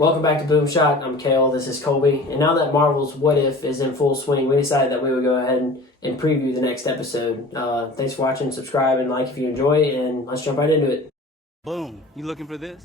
Welcome back to Boom Shot. I'm Kale. This is Colby. And now that Marvel's What If is in full swing, we decided that we would go ahead and preview the next episode. Thanks for watching. Subscribe and like if you enjoy, and let's jump right into it. Boom. You looking for this?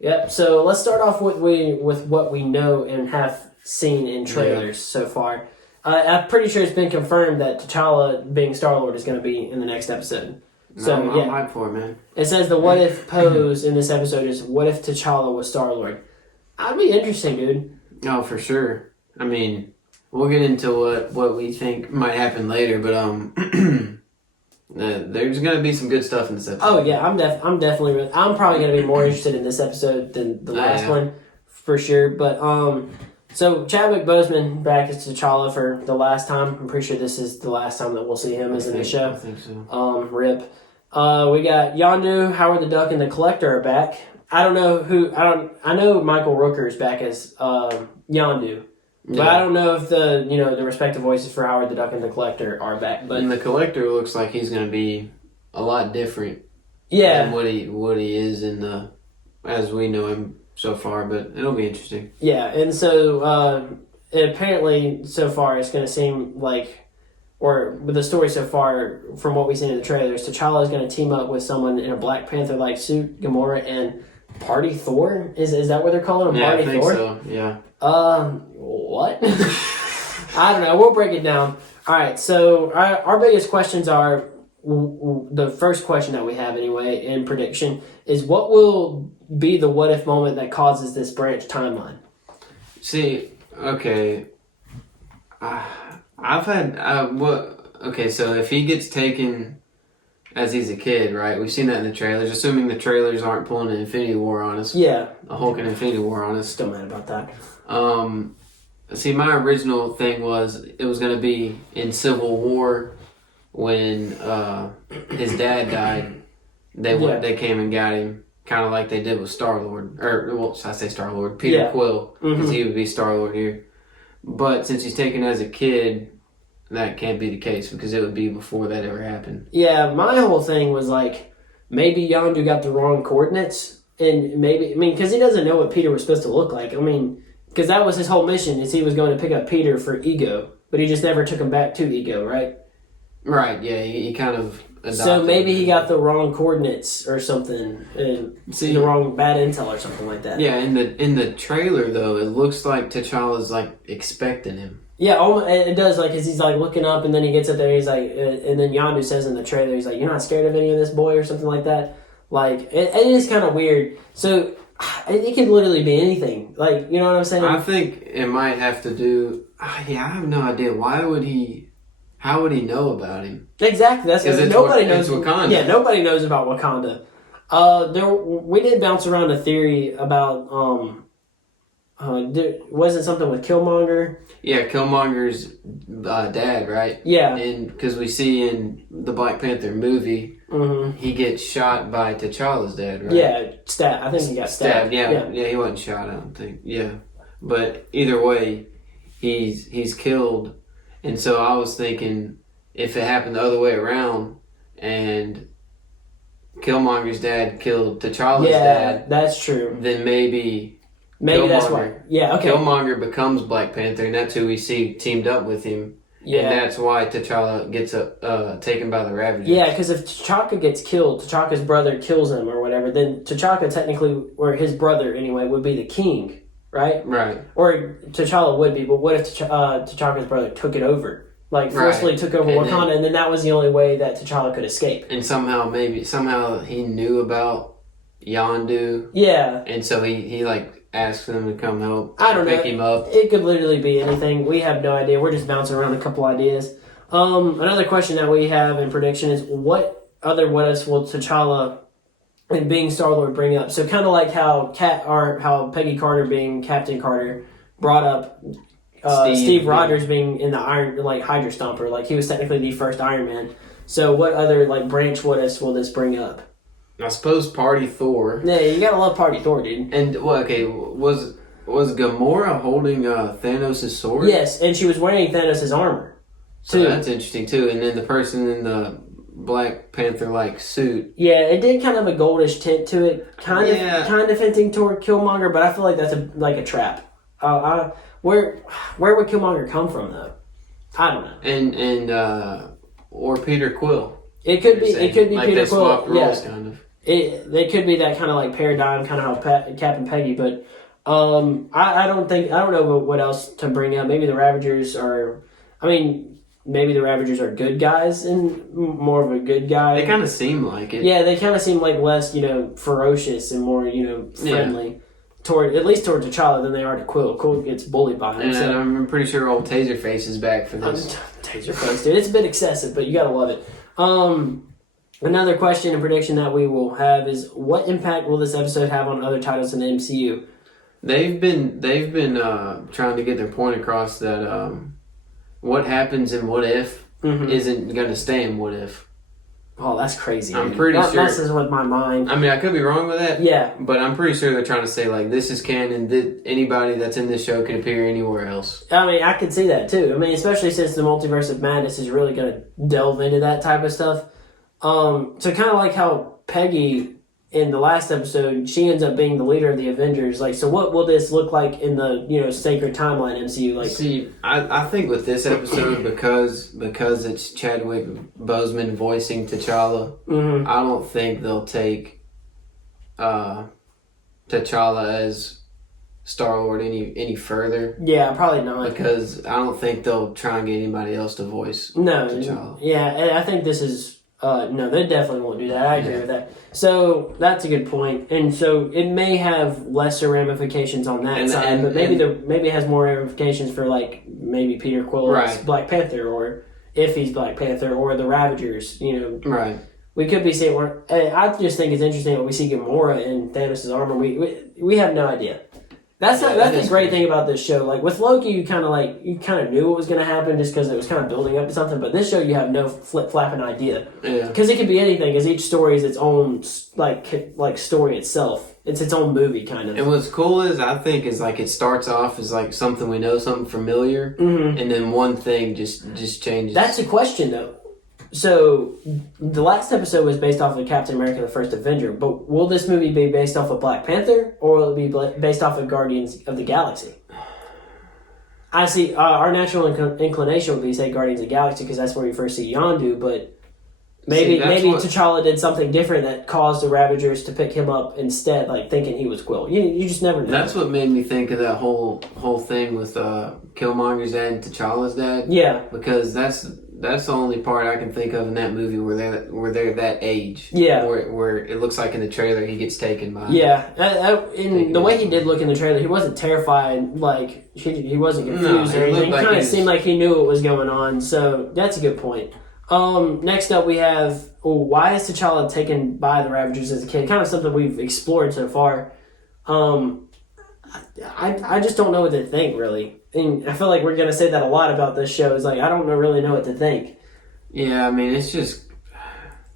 Yep. So let's start off with what we know and have seen in trailers so far. I'm pretty sure it's been confirmed that T'Challa being Star-Lord is going to be in the next episode. So I'm hyped for it, man. It says the what if pose in this episode is what if T'Challa was Star-Lord. That'd be interesting, dude. Oh, for sure. I mean, we'll get into what we think might happen later, but there's gonna be some good stuff in this episode. Oh yeah, I'm definitely. I'm probably gonna be more interested in this episode than the last one, for sure. But so Chadwick Boseman back as T'Challa for the last time. I'm pretty sure this is the last time that we'll see him as in the show. I think so. Rip. We got Yondu, Howard the Duck, and the Collector are back. I don't know who. I know Michael Rooker is back as Yondu, but I don't know if the respective voices for Howard the Duck and the Collector are back. But and the Collector looks like he's going to be a lot different. Yeah, than what he is in the as we know him so far. But it'll be interesting. Yeah, and so apparently so far it's going to seem like. Or with the story so far, from what we've seen in the trailers, T'Challa is going to team up with someone in a Black Panther-like suit, Gamora, and Party Thor. Is that what they're calling him? Yeah, Party I think Thor? so. Yeah. What? I don't know. We'll break it down. All right. So our biggest questions are the first question that we have anyway in prediction is what will be the what if moment that causes this branch timeline? See, okay. I've had okay, so if he gets taken as he's a kid, right? We've seen that in the trailers. Assuming the trailers aren't pulling an Infinity War on us. Yeah, a Hulk and Infinity War on us. Still mad about that. See, my original thing was it was going to be in Civil War when his dad died. They came and got him, kind of like they did with Star-Lord, I say Star-Lord, Peter Quill, because he would be Star-Lord here. But since he's taken as a kid, that can't be the case because it would be before that ever happened. Yeah, my whole thing was like, maybe Yondu got the wrong coordinates. And because he doesn't know what Peter was supposed to look like. Because that was his whole mission, is he was going to pick up Peter for Ego. But he just never took him back to Ego, right? Right, yeah, he kind of adopted. So maybe he got the wrong coordinates or something. The wrong bad intel or something like that. Yeah, in the trailer, though, it looks like T'Challa's, like, expecting him. Yeah, it does, like, because he's, like, looking up, and then he gets up there, and he's like, and then Yondu says in the trailer, he's like, you're not scared of any of this, boy, or something like that. Like, it is kind of weird. So, it could literally be anything. Like, you know what I'm saying? I think it might have to do, I have no idea. How would he know about him? Exactly. That's because nobody knows. It's Wakanda. Yeah, nobody knows about Wakanda. We did bounce around a theory about, wasn't something with Killmonger? Yeah, Killmonger's dad, right? Yeah. And because we see in the Black Panther movie, he gets shot by T'Challa's dad, right? Yeah, I think he got stabbed. Yeah, he wasn't shot, I don't think. Yeah. But either way, he's killed. And so I was thinking if it happened the other way around and Killmonger's dad killed T'Challa's dad. That's true. Then maybe that's why. Yeah, okay. Killmonger becomes Black Panther, and that's who we see teamed up with him. Yeah. And that's why T'Challa gets taken by the Ravagers. Yeah, because if T'Chaka gets killed, T'Chaka's brother kills him or whatever, then T'Chaka technically, or his brother anyway, would be the king, right? Right. Or T'Challa would be, but what if T'Chaka's brother took it over? Like, forcefully took over Wakanda, and then that was the only way that T'Challa could escape. And somehow he knew about Yondu. Yeah. And so he asked them to come help. I don't know. Pick him up. It could literally be anything. We have no idea. We're just bouncing around a couple ideas. Another question that we have in prediction is what other what ifs will T'Challa and being Star-Lord bring up? So kind of like how how Peggy Carter being Captain Carter brought up Steve Rogers being in the Hydra Stomper. Like, he was technically the first Iron Man. So what other branch what ifs will this bring up? I suppose Party Thor. Yeah, you gotta love Party Thor, dude. And was Gamora holding Thanos' sword? Yes, and she was wearing Thanos' armor. So that's interesting too. And then the person in the Black Panther like suit. Yeah, it did kind of a goldish tint to it, kind of hinting toward Killmonger, but I feel like that's a trap. Where would Killmonger come from though? I don't know. And or Peter Quill. It could be like Peter they Quill. swapped roles, kind of. They could be that kind of like paradigm, kind of how Cap and Peggy, but I don't know what else to bring up. Maybe the Ravagers are. I mean, maybe the Ravagers are good guys and more of a good guy. They kind of seem like it. Yeah, they kind of seem like less, ferocious and more, friendly at least toward T'Challa than they are to Quill. Quill gets bullied by him. And so. I'm pretty sure old Taserface is back for this. Taserface, dude. It's a bit excessive, but you gotta love it. Another question and prediction that we will have is, what impact will this episode have on other titles in the MCU? They've been trying to get their point across that what happens in What If isn't going to stay in What If. Oh, that's crazy. I'm pretty sure. That messes with my mind. I mean, I could be wrong with that. Yeah. But I'm pretty sure they're trying to say, like, this is canon. That anybody that's in this show can appear anywhere else. I mean, I could see that, too. I mean, especially since the Multiverse of Madness is really going to delve into that type of stuff. So kind of like how Peggy in the last episode, she ends up being the leader of the Avengers. Like, so what will this look like in the Sacred Timeline MCU? Like, see, I think with this episode because it's Chadwick Boseman voicing T'Challa, I don't think they'll take T'Challa as Star-Lord any further. Yeah, probably not. Because I don't think they'll try and get anybody else to voice T'Challa. Yeah, and I think this is. No, they definitely won't do that. I agree with that. So that's a good point. And so it may have lesser ramifications on that side, but maybe it has more ramifications for like maybe Peter Quill as Black Panther, or if he's Black Panther, or the Ravagers. Right. We could be seeing. I just think it's interesting that we see Gamora in Thanos' armor. We have no idea. That's the great thing about this show. Like with Loki, you kind of knew what was going to happen just because it was kind of building up to something. But this show, you have no flip-flapping idea. Yeah. Because it could be anything. Because each story is its own like story itself. It's its own movie, kind of. And what's cool is like it starts off as like something we know, something familiar, and then one thing just changes. That's a question though. So, the last episode was based off of Captain America: The First Avenger, but will this movie be based off of Black Panther, or will it be based off of Guardians of the Galaxy? I see. Our natural inclination would be to say Guardians of the Galaxy because that's where we first see Yondu, but maybe T'Challa did something different that caused the Ravagers to pick him up instead, like thinking he was Quill. You just never know. That's what made me think of that whole thing with Killmonger's dad and T'Challa's dad. Yeah, because that's the only part I can think of in that movie where they're that age. Yeah. Where it looks like in the trailer he gets taken by. Yeah. In the way he did look in the trailer, he wasn't terrified. Like he wasn't confused or anything. It kind of seemed like he knew what was going on. So that's a good point. Next up we have why is T'Challa taken by the Ravagers as a kid? Kind of something we've explored so far. I just don't know what to think, really. And I feel like we're going to say that a lot about this show. Is like, I don't really know what to think. Yeah, I mean, it's just...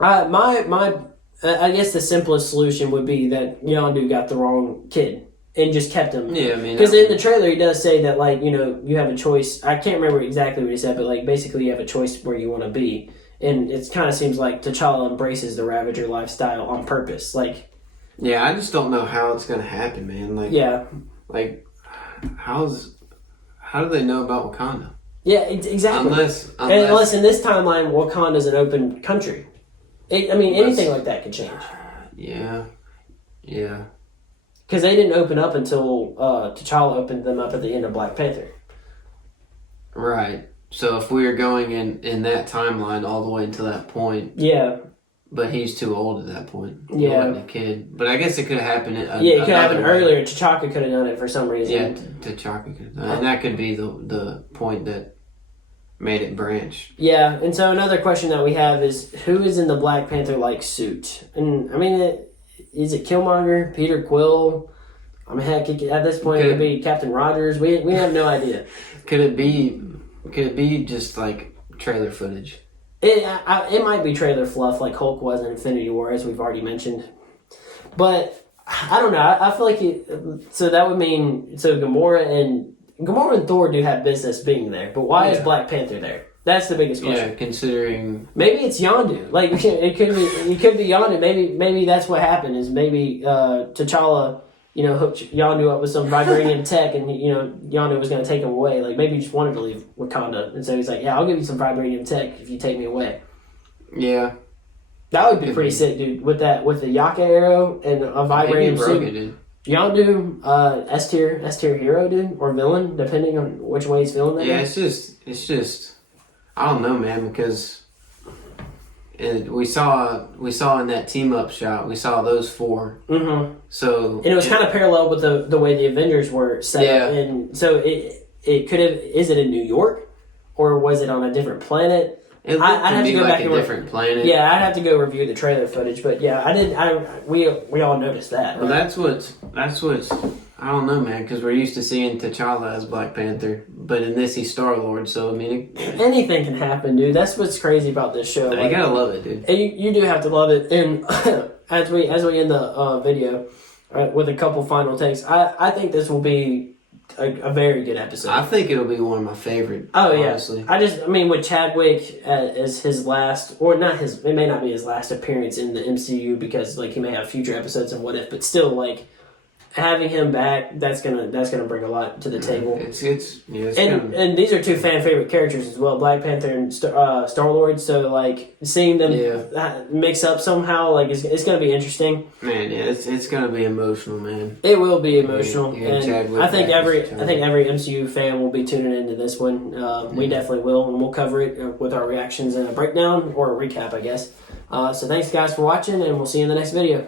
I guess the simplest solution would be that Yondu got the wrong kid and just kept him. Yeah, I mean... Because in the trailer, he does say that, like, you have a choice. I can't remember exactly what he said, but, like, basically you have a choice where you want to be. And it kind of seems like T'Challa embraces the Ravager lifestyle on purpose. Like... Yeah, I just don't know how it's going to happen, man. Like... Yeah. Like, how do they know about Wakanda? Yeah, exactly. Unless in this timeline, Wakanda's an open country. Anything like that could change. Yeah. Because they didn't open up until T'Challa opened them up at the end of Black Panther. Right. So if we were going in that timeline all the way until that point... Yeah. But he's too old at that point. Yeah. He wasn't a kid. But I guess it could have happened... it could have happened earlier. T'Chaka could have done it for some reason. Yeah, T'Chaka could have done it. And that could be the point that made it branch. Yeah, and so another question that we have is, who is in the Black Panther-like suit? And, I mean, is it Killmonger, Peter Quill? I mean, heck, at this point, it could be Captain Rogers. We have no idea. Could it be just, like, trailer footage? It might be trailer fluff like Hulk was in Infinity War, as we've already mentioned. But I don't know. I feel like so that would mean Gamora and Thor do have business being there. But why is Black Panther there? That's the biggest question. Yeah, considering Maybe it's Yondu. Like it could be Yondu. Maybe that's what happened. Is maybe T'Challa, hooked Yondu up with some vibranium tech, and Yondu was going to take him away. Like maybe he just wanted to leave Wakanda, and so he's like, "Yeah, I'll give you some vibranium tech if you take me away." yeah, That would be pretty sick, dude. With the Yaka arrow and a vibranium suit. Yondu, S tier hero, dude, or villain, depending on which way he's feeling. Yeah, it's just. I don't know, man, because we saw in that team up shot, we saw those 4. Mm-hmm. So and it was kind of parallel with the way the Avengers were set up, and so it could have. Is it in New York, or was it on a different planet? It looked I'd have to go like back a different planet. Yeah, I'd have to go review the trailer footage, but yeah, we all noticed that. Well, right? that's what's. I don't know, man, because we're used to seeing T'Challa as Black Panther, but in this he's Star-Lord, so I mean... Anything can happen, dude. That's what's crazy about this show. You gotta love it, dude. And you do have to love it. And as we end the video, with a couple final takes, I think this will be a very good episode. I think it'll be one of my favorite, honestly. I mean, with Chadwick as his last, or not his, it may not be his last appearance in the MCU, because, like, he may have future episodes and What If, but still, like... Having him back, that's gonna bring a lot to the table. And these are 2 fan favorite characters as well, Black Panther and Star-Lord. So like seeing them mix up somehow, like it's gonna be interesting. Man, yeah, it's gonna be emotional, man. It will be emotional, and I think every Chadwick. MCU fan will be tuning into this one. We definitely will, and we'll cover it with our reactions and a breakdown or a recap, I guess. So thanks guys for watching, and we'll see you in the next video.